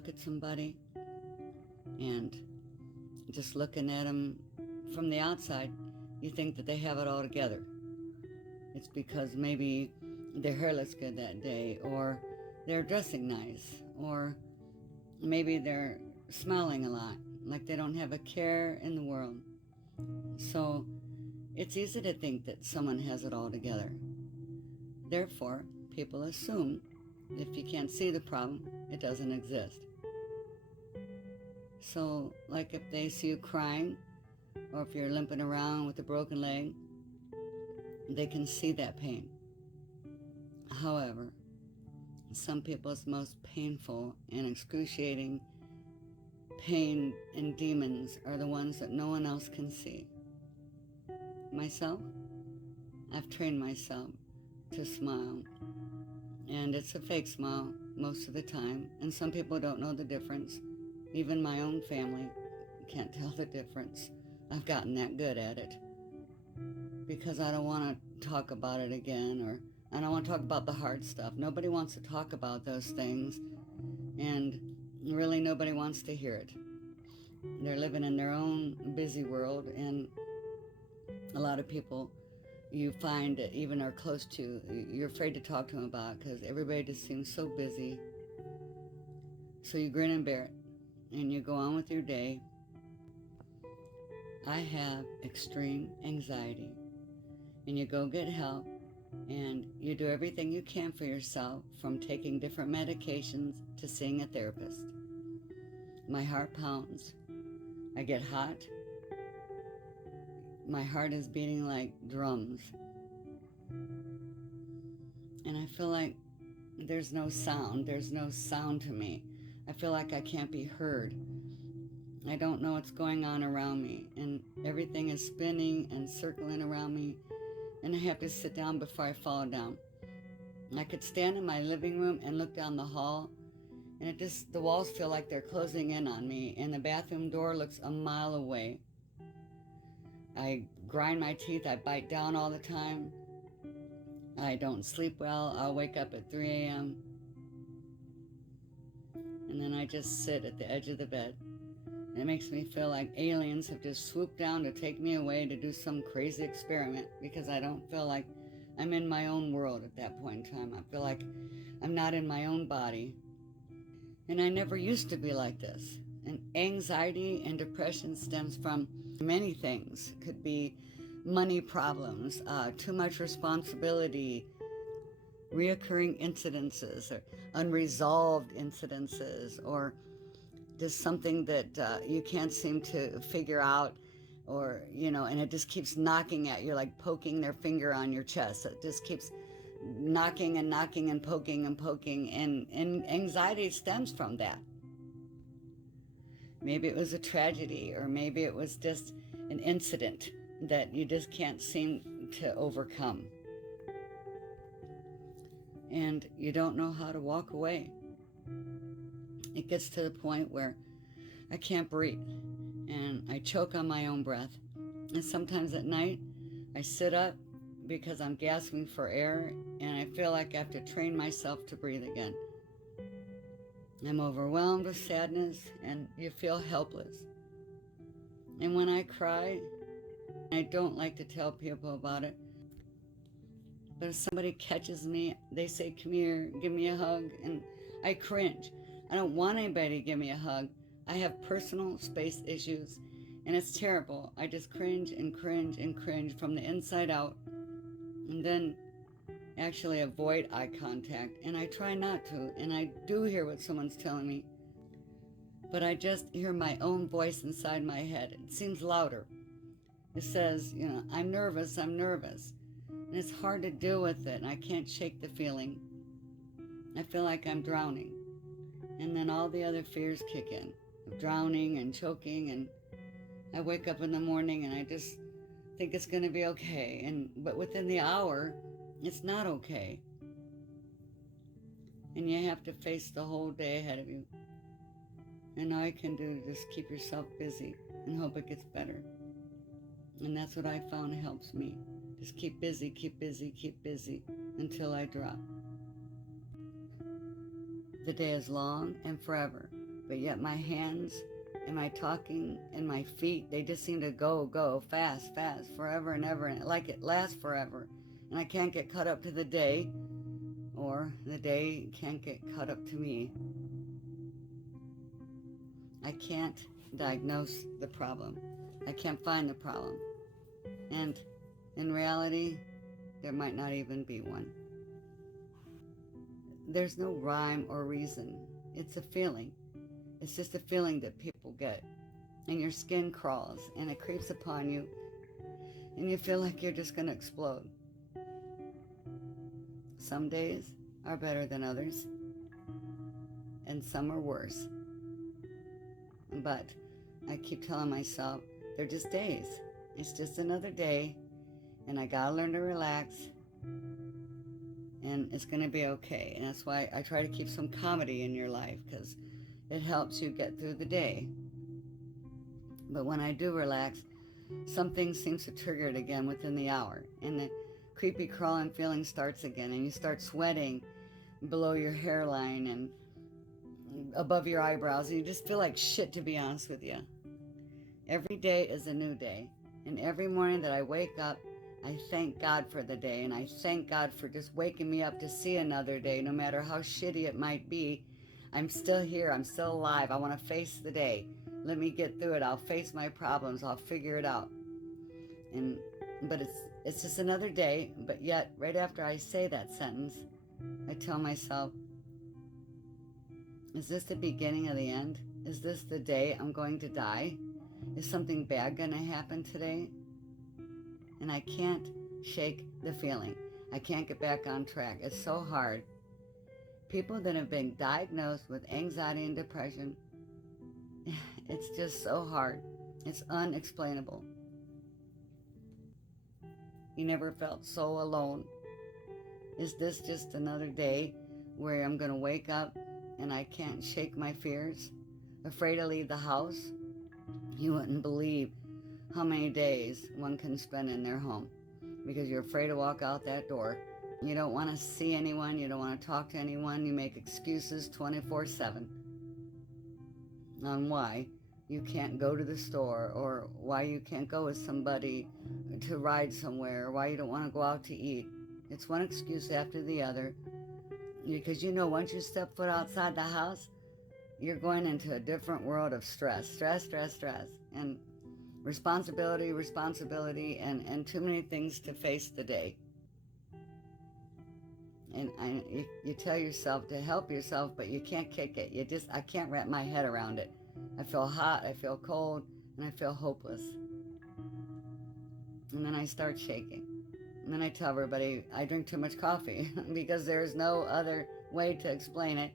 look at somebody and just looking at them from the outside, you think that they have it all together. It's because maybe their hair looks good that day, or they're dressing nice, or maybe they're smiling a lot, like they don't have a care in the world. So it's easy to think that someone has it all together. Therefore, people assume if you can't see the problem, it doesn't exist. So, like if they see you crying, or if you're limping around with a broken leg, they can see that pain. However, some people's most painful and excruciating pain and demons are the ones that no one else can see. Myself, I've trained myself to smile, and it's a fake smile most of the time, and some people don't know the difference. Even my own family can't tell the difference. I've gotten that good at it because I don't want to talk about it again, or I don't want to talk about the hard stuff. Nobody wants to talk about those things, and really nobody wants to hear it. They're living in their own busy world, and a lot of people you find that even are close to, you're afraid to talk to them about because everybody just seems so busy. So you grin and bear it, and you go on with your day. I have extreme anxiety, and you go get help, and you do everything you can for yourself, from taking different medications to seeing a therapist. My heart pounds. I get hot. My heart is beating like drums. And I feel like there's no sound. There's no sound to me. I feel like I can't be heard. I don't know what's going on around me, and everything is spinning and circling around me, and I have to sit down before I fall down. I could stand in my living room and look down the hall, and the walls feel like they're closing in on me, and the bathroom door looks a mile away. I grind my teeth, I bite down all the time. I don't sleep well. I'll wake up at 3 a.m. and then I just sit at the edge of the bed. And it makes me feel like aliens have just swooped down to take me away to do some crazy experiment, because I don't feel like I'm in my own world at that point in time. I feel like I'm not in my own body. And I never used to be like this. And anxiety and depression stems from many things. It could be money problems, too much responsibility, reoccurring incidences, or unresolved incidences, or just something that you can't seem to figure out, or, and it just keeps knocking at you, like poking their finger on your chest. It just keeps knocking and knocking and poking, and anxiety stems from that. Maybe it was a tragedy, or maybe it was just an incident that you just can't seem to overcome. And you don't know how to walk away. It gets to the point where I can't breathe, and I choke on my own breath. And sometimes at night, I sit up because I'm gasping for air, and I feel like I have to train myself to breathe again. I'm overwhelmed with sadness, and you feel helpless. And when I cry, I don't like to tell people about it, but if somebody catches me, they say, "Come here, give me a hug," and I cringe. I don't want anybody to give me a hug. I have personal space issues, and it's terrible. I just cringe and cringe and cringe from the inside out, and then actually avoid eye contact, and I try not to, and I do hear what someone's telling me, but I just hear my own voice inside my head. It seems louder. It says, I'm nervous, and it's hard to deal with it, and I can't shake the feeling. I feel like I'm drowning, and then all the other fears kick in, of drowning and choking, and I wake up in the morning and I just think it's going to be okay, but within the hour, it's not okay. And you have to face the whole day ahead of you. And all you can do is just keep yourself busy and hope it gets better. And that's what I found helps me. Just keep busy, keep busy, keep busy until I drop. The day is long and forever, but yet my hands and my talking and my feet, they just seem to go fast, forever and ever, and like it lasts forever. And I can't get caught up to the day, or the day can't get caught up to me. I can't diagnose the problem. I can't find the problem. And in reality, there might not even be one. There's no rhyme or reason. It's a feeling. It's just a feeling that people get. And your skin crawls and it creeps upon you. And you feel like you're just going to explode. Some days are better than others. And some are worse. But I keep telling myself, they're just days. It's just another day. And I gotta learn to relax. And it's gonna be okay. And that's why I try to keep some comedy in your life, because it helps you get through the day. But when I do relax, something seems to trigger it again within the hour. And the creepy crawling feeling starts again. And you start sweating below your hairline and above your eyebrows. And you just feel like shit, to be honest with you. Every day is a new day. And every morning that I wake up, I thank God for the day, and I thank God for just waking me up to see another day. No matter how shitty it might be, I'm still here, I'm still alive. I want to face the day. Let me get through it. I'll face my problems. I'll figure it out. But it's just another day. But yet, right after I say that sentence, I tell myself, is this the beginning of the end? Is this the day I'm going to die? Is something bad going to happen today? And I can't shake the feeling. I can't get back on track. It's so hard. People that have been diagnosed with anxiety and depression, it's just so hard. It's unexplainable. You never felt so alone. Is this just another day where I'm going to wake up and I can't shake my fears? Afraid to leave the house? You wouldn't believe how many days one can spend in their home because you're afraid to walk out that door. You don't want to see anyone. You don't want to talk to anyone. You make excuses 24/7 on why you can't go to the store, or why you can't go with somebody to ride somewhere, or why you don't want to go out to eat. It's one excuse after the other, because you know once you step foot outside the house, you're going into a different world of stress, and responsibility, and too many things to face the day. And you tell yourself to help yourself, but you can't kick it. I can't wrap my head around it. I feel hot, I feel cold, and I feel hopeless. And then I start shaking. And then I tell everybody I drink too much coffee because there's no other way to explain it.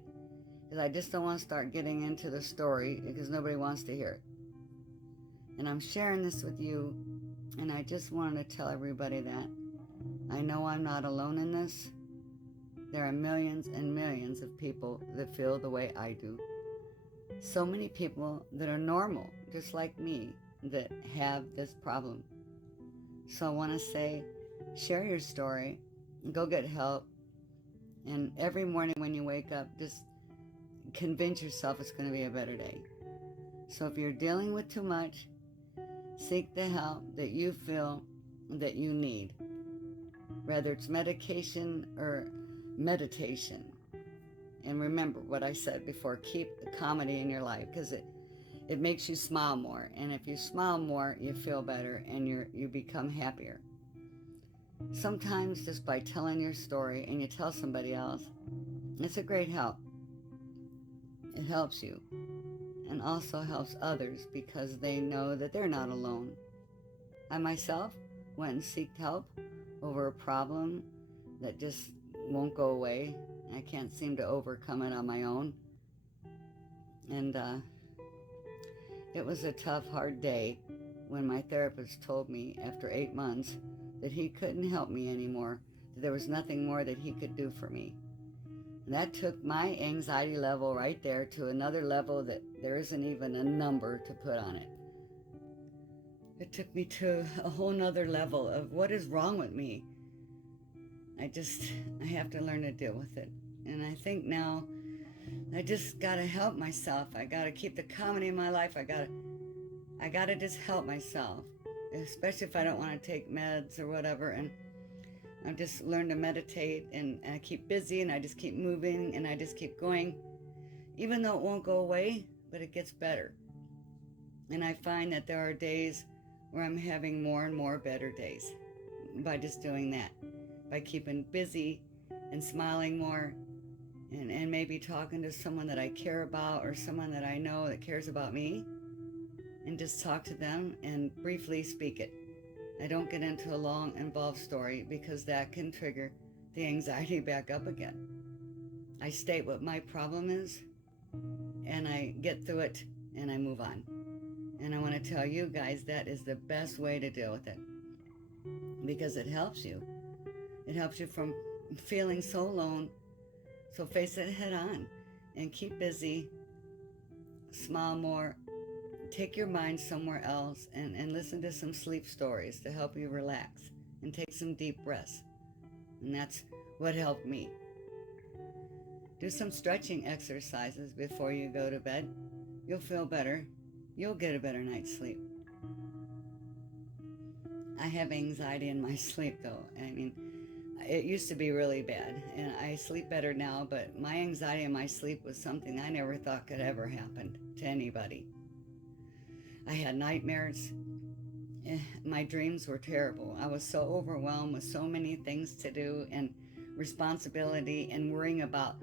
Because I just don't want to start getting into the story because nobody wants to hear it. And I'm sharing this with you, and I just wanted to tell everybody that I know I'm not alone in this. There are millions and millions of people that feel the way I do. So many people that are normal, just like me, that have this problem. So I want to say, share your story, go get help, and every morning when you wake up, just convince yourself it's going to be a better day. So if you're dealing with too much, seek the help that you feel that you need, whether it's medication or meditation. And remember what I said before, keep the comedy in your life, because it makes you smile more. And if you smile more, you feel better and you become happier. Sometimes just by telling your story and you tell somebody else, it's a great help. It helps you and also helps others because they know that they're not alone. I myself went and sought help over a problem that just won't go away. I can't seem to overcome it on my own. And it was a tough, hard day when my therapist told me after 8 months that he couldn't help me anymore, that there was nothing more that he could do for me. And that took my anxiety level right there to another level that there isn't even a number to put on it. It took me to a whole nother level of what is wrong with me. I have to learn to deal with it. And I think now I just gotta help myself. I gotta keep the comedy in my life. I gotta just help myself, especially if I don't want to take meds or whatever. And I've just learned to meditate, and I keep busy, and I just keep moving, and I just keep going, even though it won't go away, but it gets better. And I find that there are days where I'm having more and more better days by just doing that, by keeping busy and smiling more, and maybe talking to someone that I care about or someone that I know that cares about me, and just talk to them and briefly speak it. I don't get into a long, involved story because that can trigger the anxiety back up again. I state what my problem is, and I get through it, and I move on. And I want to tell you guys that is the best way to deal with it, because it helps you. It helps you from feeling so alone. So face it head on and keep busy, smile more, take your mind somewhere else, and listen to some sleep stories to help you relax, and take some deep breaths. And that's what helped me. Do some stretching exercises before you go to bed. You'll feel better. You'll get a better night's sleep. I have anxiety in my sleep though. I mean, it used to be really bad, and I sleep better now, but my anxiety in my sleep was something I never thought could ever happen to anybody. I had nightmares. My dreams were terrible. I was so overwhelmed with so many things to do and responsibility and worrying about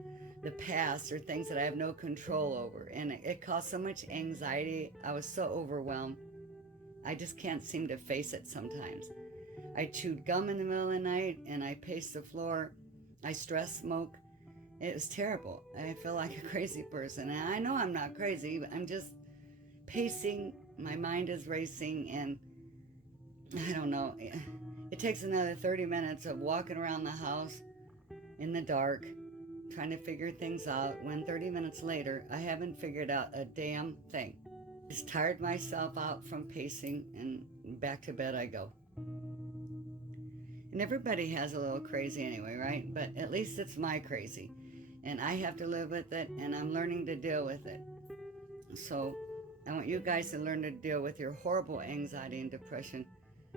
the past or things that I have no control over. And it caused so much anxiety. I was so overwhelmed. I just can't seem to face it sometimes. I chewed gum in the middle of the night, and I paced the floor. I stress smoke. It was terrible. I feel like a crazy person. And I know I'm not crazy, but I'm just pacing. My mind is racing, and I don't know. It takes another 30 minutes of walking around the house in the dark, trying to figure things out, when 30 minutes later, I haven't figured out a damn thing. Just tired myself out from pacing, and back to bed I go. And everybody has a little crazy anyway, right? But at least it's my crazy. And I have to live with it, and I'm learning to deal with it. So I want you guys to learn to deal with your horrible anxiety and depression,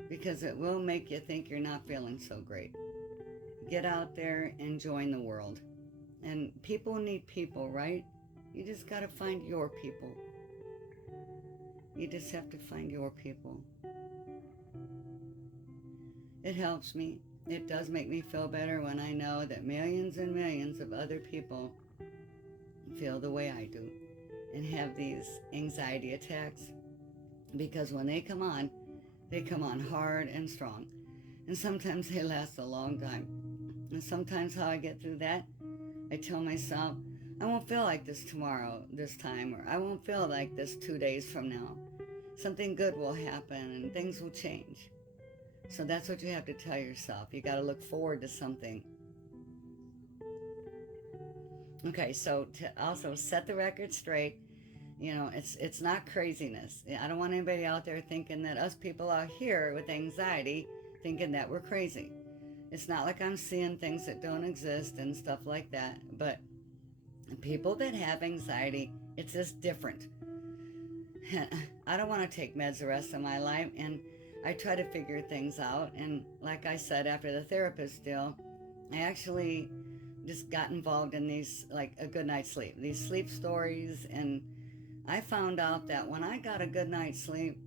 because it will make you think you're not feeling so great. Get out there and join the world. And people need people, right? You just got to find your people. You just have to find your people. It helps me. It does make me feel better when I know that millions and millions of other people feel the way I do and have these anxiety attacks. Because when they come on hard and strong. And sometimes they last a long time. And sometimes how I get through that, I tell myself, I won't feel like this tomorrow, this time, or I won't feel like this 2 days from now. Something good will happen and things will change. So that's what you have to tell yourself. You got to look forward to something. Okay, so to also set the record straight, you know, it's not craziness. I don't want anybody out there thinking that us people out here with anxiety thinking that we're crazy. It's not like I'm seeing things that don't exist and stuff like that, but people that have anxiety, it's just different. I don't want to take meds the rest of my life, and I try to figure things out. And like I said, after the therapist deal, I actually just got involved in these, like a good night's sleep, these sleep stories. And I found out that when I got a good night's sleep,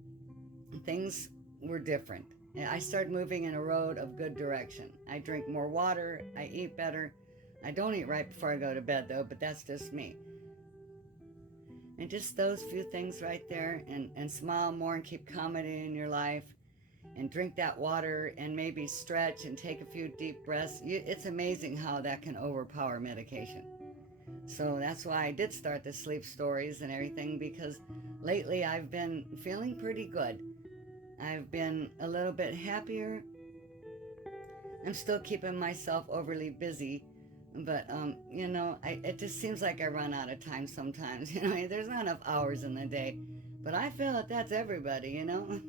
things were different. I started moving in a road of good direction. I drink more water, I eat better. I don't eat right before I go to bed though, but that's just me. And just those few things right there, and smile more and keep comedy in your life, and drink that water, and maybe stretch and take a few deep breaths. It's amazing how that can overpower medication. So that's why I did start the sleep stories and everything, because lately I've been feeling pretty good. I've been a little bit happier. I'm still keeping myself overly busy, but you know, it just seems like I run out of time sometimes. You know, there's not enough hours in the day, but I feel that that's everybody, you know.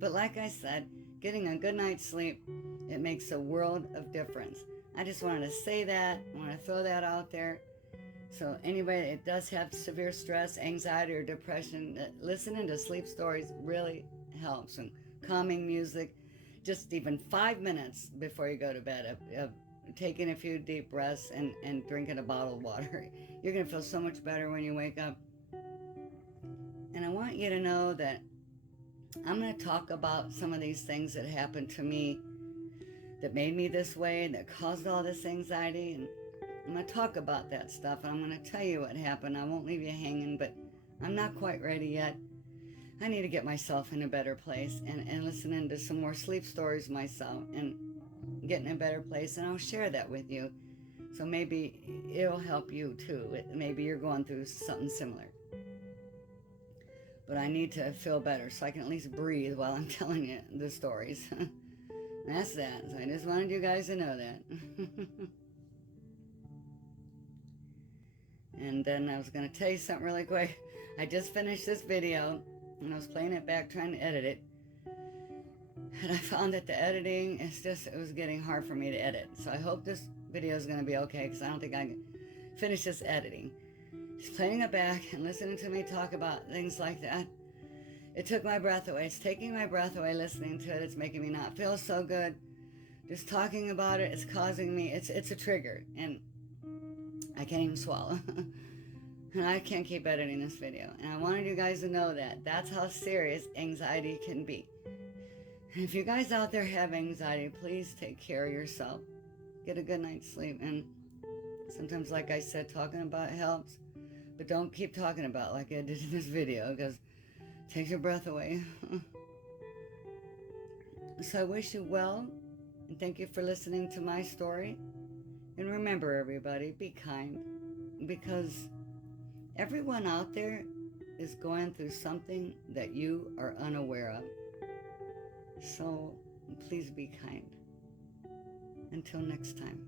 But like I said, getting a good night's sleep, it makes a world of difference. I just wanted to say that. I want to throw that out there. So anybody that does have severe stress, anxiety, or depression, listening to sleep stories really helps. And calming music, just even 5 minutes before you go to bed, taking a few deep breaths and drinking a bottle of water. You're going to feel so much better when you wake up. And I want you to know that I'm going to talk about some of these things that happened to me that made me this way and that caused all this anxiety. And I'm going to talk about that stuff, and I'm going to tell you what happened. I won't leave you hanging, but I'm not quite ready yet. I need to get myself in a better place and listening to some more sleep stories myself and get in a better place, and I'll share that with you. So maybe it'll help you too. Maybe you're going through something similar. But I need to feel better so I can at least breathe while I'm telling you the stories. That's that. So I just wanted you guys to know that. And then I was going to tell you something really quick. I just finished this video, and I was playing it back, trying to edit it. And I found that the editing, it was getting hard for me to edit. So I hope this video is going to be okay, because I don't think I can finish this editing. Just playing it back and listening to me talk about things like that, it took my breath away. It's taking my breath away listening to it. It's making me not feel so good. Just talking about it, it's causing me, it's a trigger. And I can't even swallow. And I can't keep editing this video. And I wanted you guys to know that. That's how serious anxiety can be. And if you guys out there have anxiety, please take care of yourself. Get a good night's sleep. And sometimes, like I said, talking about it helps. But don't keep talking about it like I did in this video, because it takes your breath away. So I wish you well. And thank you for listening to my story. And remember, everybody, be kind, because everyone out there is going through something that you are unaware of. So please be kind. Until next time.